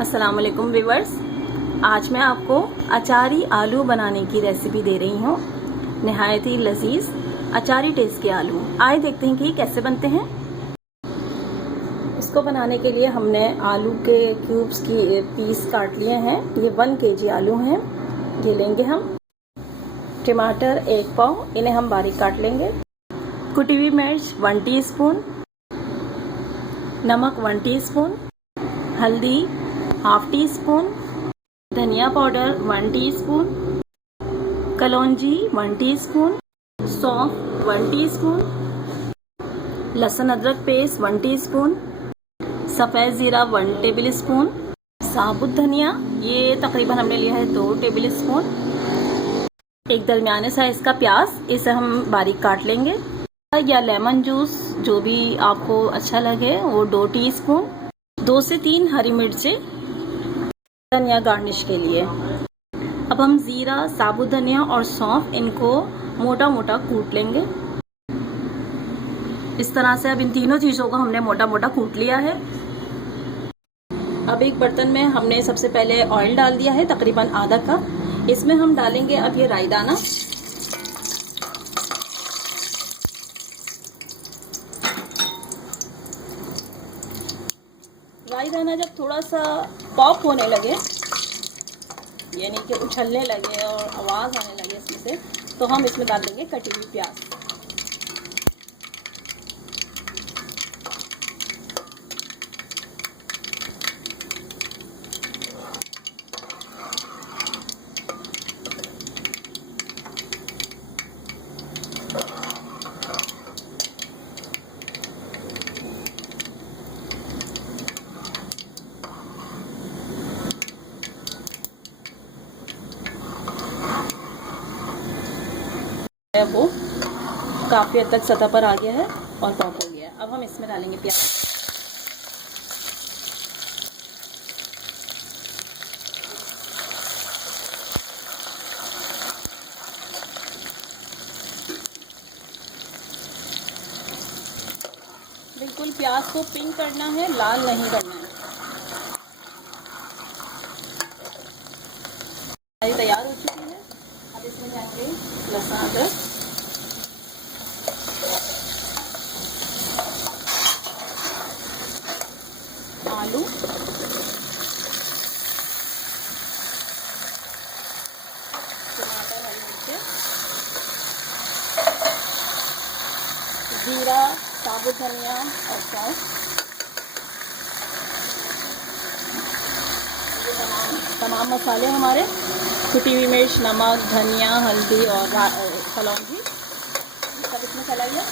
अस्सलाम वालेकुम व्यूअर्स, आज मैं आपको अचारी आलू बनाने की रेसिपी दे रही हूँ। नहायत ही लजीज अचारी टेस्ट के आलू। आइए देखते हैं कि ये कैसे बनते हैं। इसको बनाने के लिए हमने आलू के क्यूब्स की पीस काट लिए हैं। ये 1 kg आलू हैं, ये लेंगे हम। टमाटर 1 पाव, इन्हें हम बारीक काट लेंगे। कुटी हुई मिर्च 1 टीस्पून, नमक 1 टीस्पून, हल्दी 1/2 टीस्पून, धनिया पाउडर 1 टीस्पून, कलौंजी 1 टीस्पून, सौंफ 1 टीस्पून, लहसुन अदरक पेस्ट 1 टीस्पून, सफ़ेद ज़ीरा 1 टेबल स्पून, साबुत धनिया ये तकरीबन हमने लिया है 2 टेबल स्पून, एक दरमियाने साइज़ का प्याज, इसे हम बारीक काट लेंगे, या लेमन जूस जो भी आपको अच्छा लगे वो 2 टीस्पून, 2 से 3 हरी मिर्चें धनिया गार्निश के लिए। अब हम ज़ीरा, साबुत धनिया और सौंफ इनको मोटा मोटा कूट लेंगे। इस तरह से अब इन तीनों चीज़ों को हमने मोटा मोटा कूट लिया है। अब एक बर्तन में हमने सबसे पहले ऑयल डाल दिया है, तकरीबन आधा कप। इसमें हम डालेंगे अब ये राई दाना। राई दाना जब थोड़ा सा पॉप होने लगे, यानी कि उछलने लगे और आवाज़ आने लगे इसमें से, तो हम इसमें डाल देंगे कटी हुई प्याज। वो काफ़ी हद तक सतह पर आ गया है और पॉप हो गया है। अब हम इसमें डालेंगे प्याज। बिल्कुल प्याज को पिंक करना है, लाल नहीं करना है। तैयार हो चुकी है। अब इसमें जाएंगे लहसुन अदरक, आलू, टमाटर, हरी मिर्चें, जीरा, साबुत धनिया और सौंफ। तमाम मसाले हमारे, कुटी हुई मिर्च, नमक, धनिया, हल्दी और कलौंजी, सब इसमें चला गया।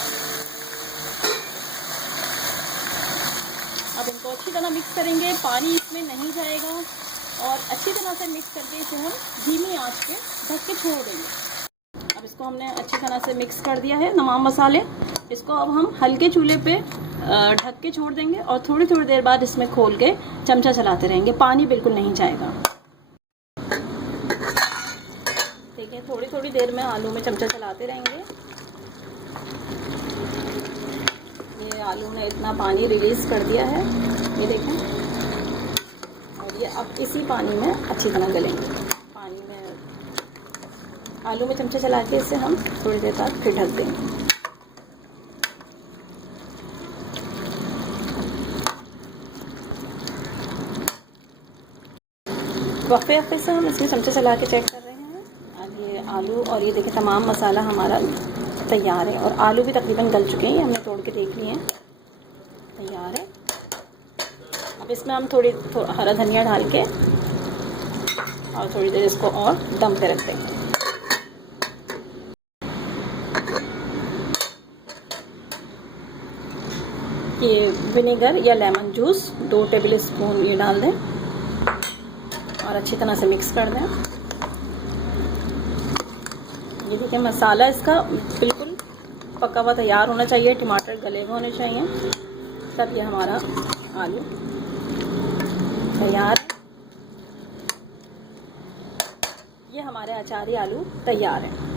अब इनको अच्छी तरह मिक्स करेंगे, पानी इसमें नहीं जाएगा और अच्छी तरह से मिक्स करके इसे हम धीमी आंच पे ढक के छोड़ देंगे। अब इसको हमने अच्छी तरह से मिक्स कर दिया है तमाम मसाले। इसको अब हम हल्के चूल्हे पे ढक के छोड़ देंगे और थोड़ी थोड़ी देर बाद इसमें खोल के चमचा चलाते रहेंगे, पानी बिल्कुल नहीं जाएगा। देखिए, थोड़ी थोड़ी देर में आलू में चमचा चलाते रहेंगे। ये आलू ने इतना पानी रिलीज़ कर दिया है, ये देखें, और ये अब इसी पानी में अच्छी तरह गलेंगे। पानी में आलू में चमचा चला के इसे हम थोड़ी देर बाद फिर ढक देंगे। वक्फे से हम इसमें चमचा चला के चेक कर रहे हैं। अब ये आलू और ये देखिए तमाम मसाला हमारा तैयार है और आलू भी तकरीबन गल चुके हैं, ये हमने तोड़ के देख लिए हैं, तैयार है। अब इसमें हम थोड़ा हरा धनिया डाल के और थोड़ी देर इसको और दम पे रख देंगे। ये विनेगर या लेमन जूस 2 टेबल स्पून ये डाल दें और अच्छी तरह से मिक्स कर दें। ये देखिए, मसाला इसका बिल्कुल पका हुआ तैयार होना चाहिए, टमाटर गले हुए होने चाहिए, तब ये हमारा आलू तैयार है। ये हमारे अचारी आलू तैयार है।